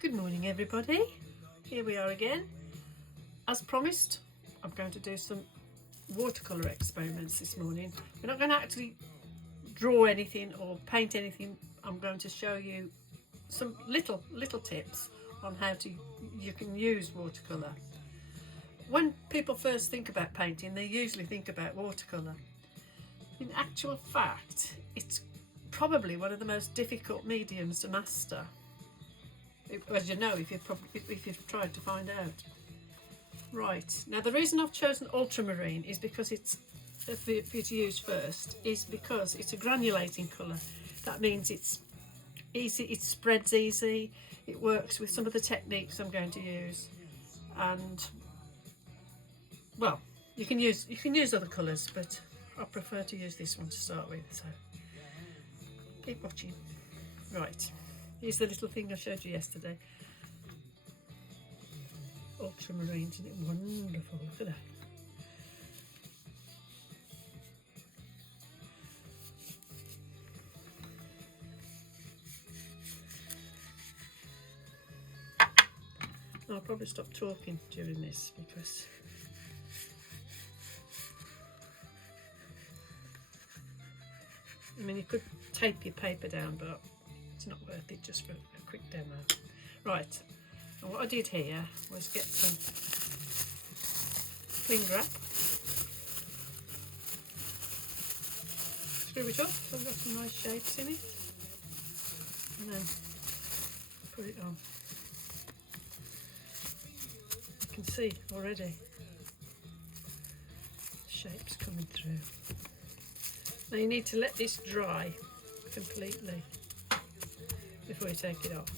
Good morning everybody, here we are again. As promised, I'm going to do some watercolour experiments this morning. We're not going to actually draw anything or paint anything. I'm going to show you some little tips on how you can use watercolour. When people first think about painting, they usually think about watercolour. In actual fact, it's probably one of the most difficult mediums to master, as you know, if you've tried to find out. Right, now the reason I've chosen ultramarine is because it's for you to use first, is because it's a granulating colour. That means it's easy, it spreads easy, it works with some of the techniques I'm going to use, and well, you can use other colours, but I prefer to use this one to start with, so keep watching. Right, here's the little thing I showed you yesterday. Ultramarine, isn't it wonderful? Look at that. I'll probably stop talking during this because I mean, you could tape your paper down, but it's not worth it just for a quick demo. Right, and what I did here was get some cling wrap, screw it up so I've got some nice shapes in it, and then put it on. You can see already shapes coming through. Now you need to let this dry completely before you take it off.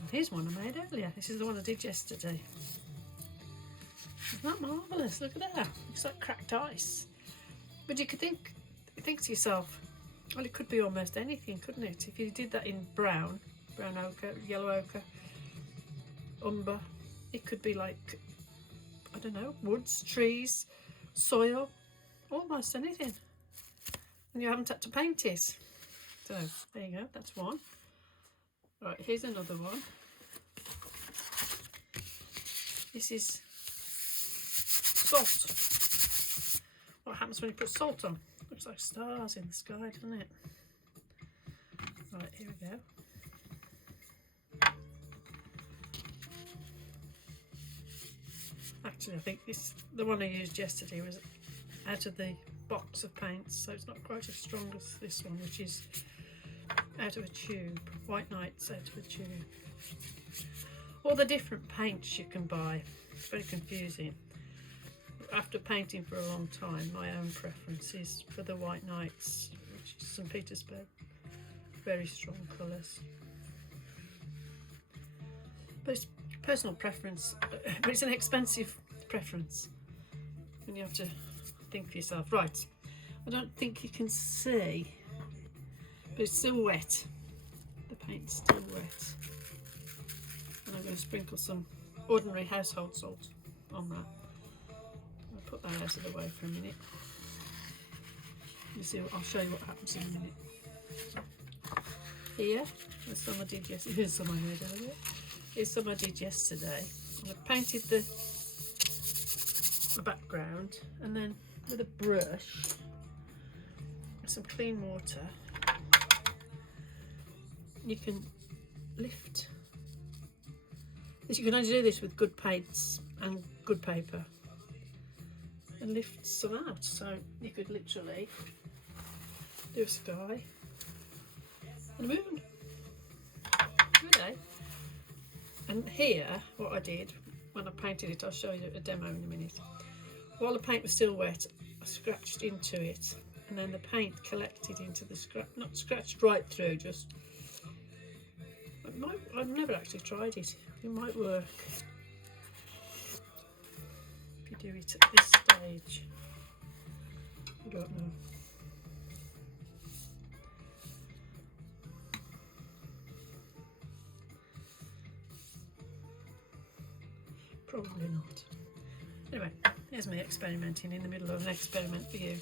And here's one I made earlier. This is the one I did yesterday. Isn't that marvellous? Look at that. Looks like cracked ice. But you could think to yourself, well, it could be almost anything, couldn't it? If you did that in brown ochre, yellow ochre, umber, it could be like, I don't know, woods, trees, soil, almost anything, and you haven't had to paint it. So there you go, that's one. Right, here's another one. This is salt. What happens when you put salt on? Looks like stars in the sky, doesn't it? Right, here we go. Actually, I think the one I used yesterday was out of the box of paints, so it's not quite as strong as this one, which is out of a tube. White Night's out of a tube. All the different paints you can buy, it's very confusing. After painting for a long time, my own preference is for the White Nights, which is St. Petersburg. Very strong colours. But it's personal preference, but it's an expensive preference, and you have to think for yourself. Right, I don't think you can see, but it's still wet. The paint's still wet, and I'm going to sprinkle some ordinary household salt on that. I'll put that out of the way for a minute. I'll show you what happens in a minute. Here, there's some I did yesterday. Here's some I made earlier. Here's some I did yesterday. I painted the background, and then with a brush, some clean water, you can lift this. You can only do this with good paints and good paper, and lift some out. So you could literally do a sky and a moon. Good, eh? And here, what I did when I painted it, I'll show you a demo in a minute. While the paint was still wet, I scratched into it, and then the paint collected into the scratch, not scratched right through, just, I've never actually tried it. It might work if you do it at this stage. I don't know. Probably not. Anyway, here's me experimenting in the middle of an experiment for you.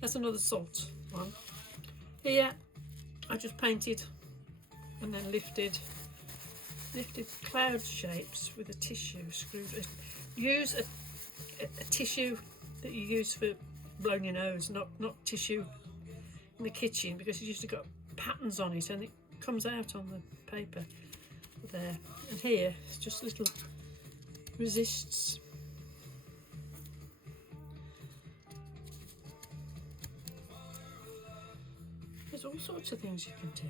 That's another salt one. Here, I just painted and then lifted cloud shapes with a tissue screwed. Use a tissue that you use for blowing your nose, not tissue in the kitchen, because it's usually got patterns on it and it comes out on the paper there. And here it's just little resists. There's all sorts of things you can do.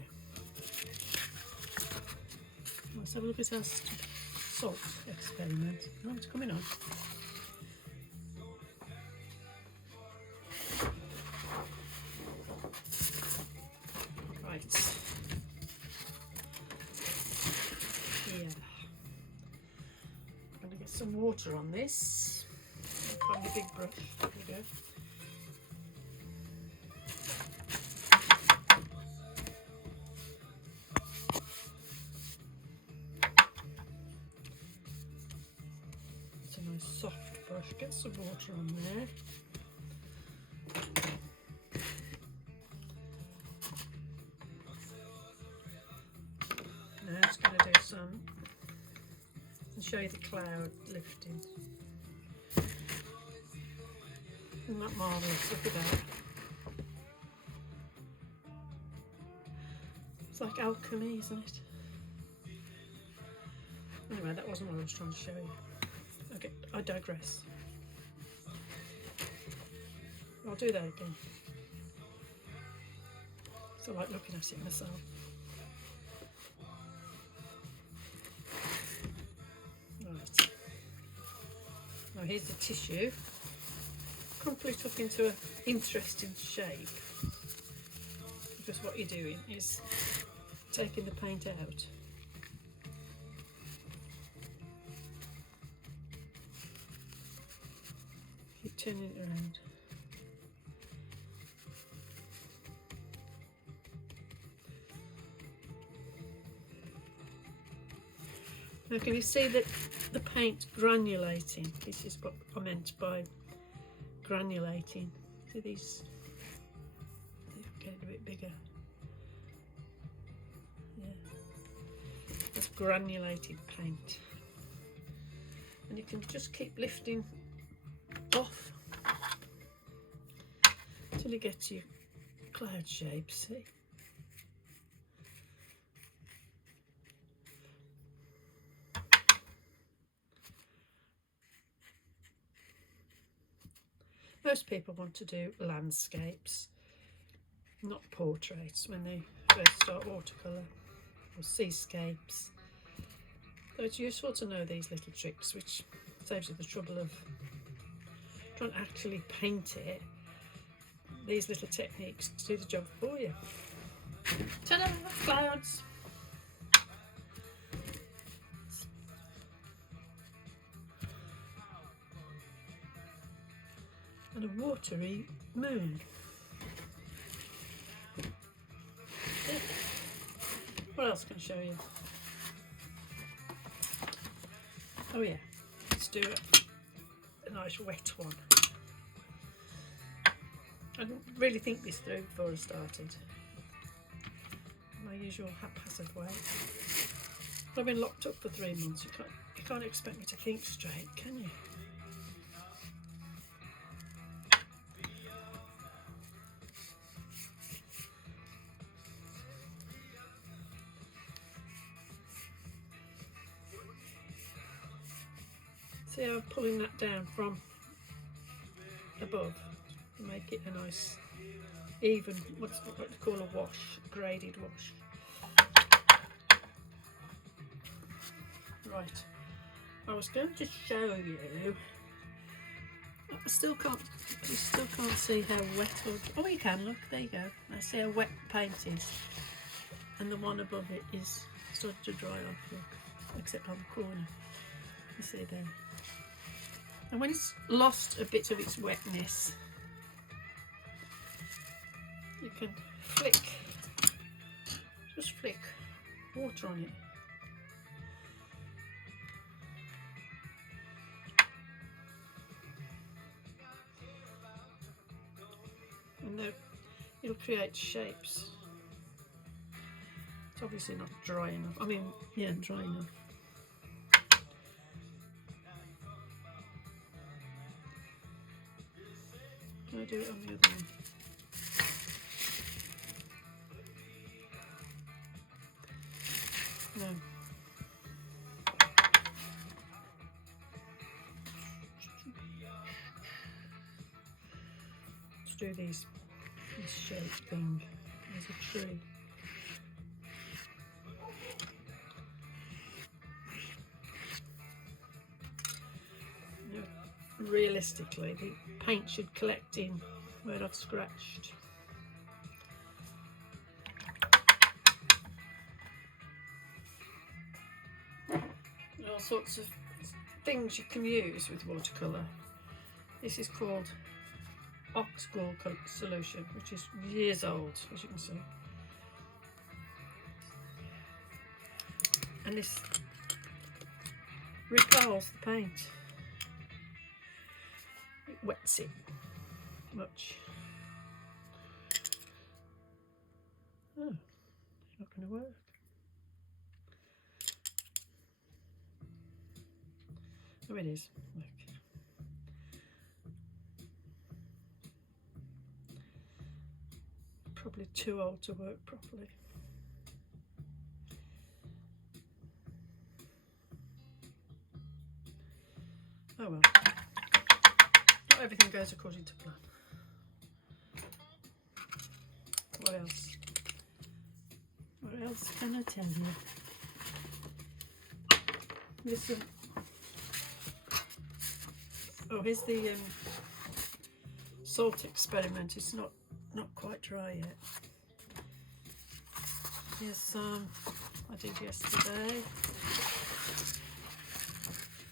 Let's have a look at our salt experiment. Oh, it's coming on. Right. Here. I'm going to get some water on this. I'll find a big brush. There we go. Soft brush, get some water on there. Now I'm just going to do some and show you the cloud lifting. Isn't that marvellous? Look at that. It's like alchemy, isn't it? Anyway, that wasn't what I was trying to show you. Okay, I digress. I'll do that again. So I like looking at it myself. Right. Now here's the tissue. Crumple it up into an interesting shape. Because what you're doing is taking the paint out. Keep turning it around. Now can you see that the paint granulating? This is what I meant by granulating. See these? They're getting a bit bigger. Yeah. That's granulated paint. And you can just keep lifting off until you get to your cloud shape, see? Most people want to do landscapes, not portraits, when they first start watercolour, or seascapes. So it's useful to know these little tricks, which saves you the trouble of trying to actually paint it. These little techniques do the job for you. Ta-da! Clouds! And a watery moon. Yeah. What else can I show you? Oh yeah, let's do a nice wet one. I didn't really think this through before I started. My usual haphazard way. I've been locked up for 3 months. You can't expect me to think straight, can you? See how I'm pulling that down from above to make it a nice even, what you call a wash, graded wash. Right, I was going to show you, you still can't see how wet, oh you can, look, there you go. I see how wet the paint is, and the one above it is starting to dry off, look, except on the corner, you see there. And when it's lost a bit of its wetness, you can just flick water on it. And it'll create shapes. It's obviously not dry enough. I mean, yeah, dry enough. Can I do it on the other one? No. Let's do this shape thing. There's a tree. Now, realistically, the paint should collect in where I've scratched. All sorts of things you can use with watercolour. This is called Oxgall solution, which is years old, as you can see. And this repels the paint. It wets it much. Oh, it's not going to work. Oh, it is. Look. Probably too old to work properly. Oh well. Not everything goes according to plan. What else? What else can I tell you? Listen. Oh, here's the salt experiment. It's not quite dry yet. Here's some I did yesterday.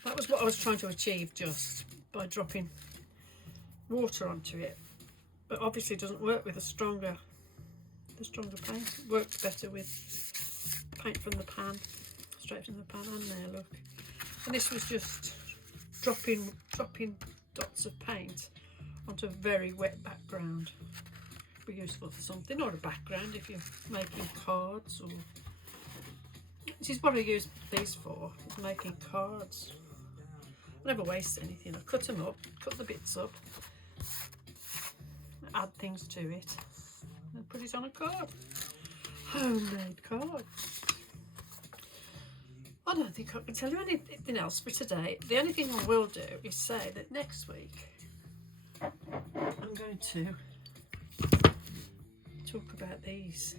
That was what I was trying to achieve just by dropping water onto it. But obviously it doesn't work with the stronger paint. It works better with paint from the pan, straight from the pan. And there, look. And this was just dropping dots of paint onto a very wet background. Be useful for something, or a background if you're making cards, or this is what I use these for, is making cards. I never waste anything. I cut them up, cut the bits up, add things to it, and put it on a card. Homemade card. I don't think I can tell you anything else for today. The only thing I will do is say that next week I'm going to talk about these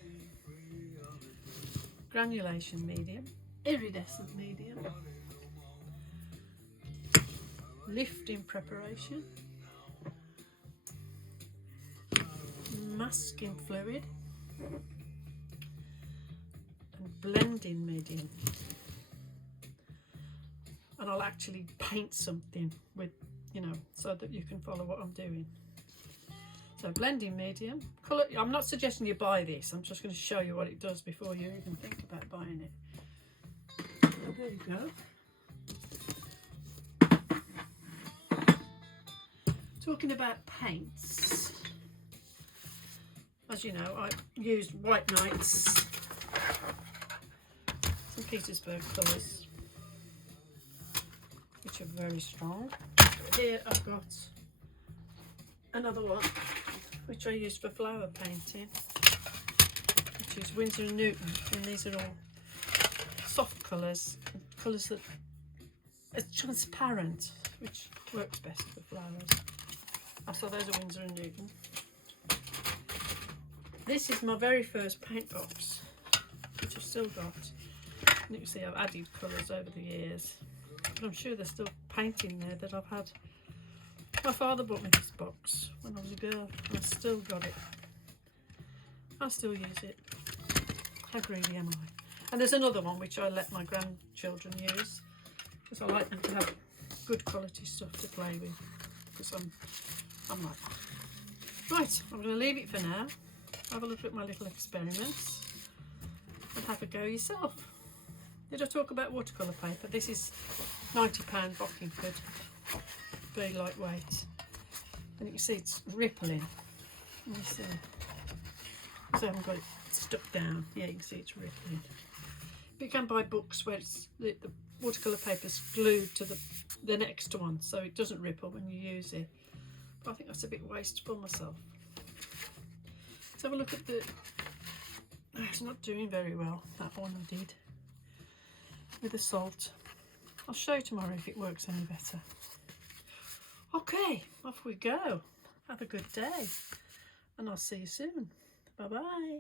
granulation medium, iridescent medium, lifting preparation, masking fluid, and blending medium. And I'll actually paint something with, so that you can follow what I'm doing. So blending medium, colour. I'm not suggesting you buy this. I'm just going to show you what it does before you even think about buying it. Oh, there you go. Talking about paints, as you know, I used White Nights, some Petersburg colours, which are very strong. Here I've got another one which I used for flower painting, which is Winsor & Newton, and these are all soft colours that are transparent, which works best for flowers. So those are Winsor & Newton. This is my very first paint box, which I've still got. And you can see I've added colours over the years, but I'm sure there's still paint in there that I've had. My father bought me this box when I was a girl, and I still got it. I still use it. How greedy am I? And there's another one which I let my grandchildren use, because I like them to have good quality stuff to play with, because I'm like that. Right, I'm going to leave it for now. Have a look at my little experiments and have a go yourself. Did I talk about watercolour paper? This is £90 Bockingford. Very lightweight, and you can see it's rippling. Let me see. So I haven't got it stuck down. Yeah, you can see it's ripping. But you can buy books where it's the watercolour paper's glued to the next one, so it doesn't rip up when you use it. But I think that's a bit wasteful myself. Let's have a look at the... Oh, it's not doing very well, that one I did with the salt. I'll show you tomorrow if it works any better. Okay, off we go. Have a good day, and I'll see you soon. Bye bye.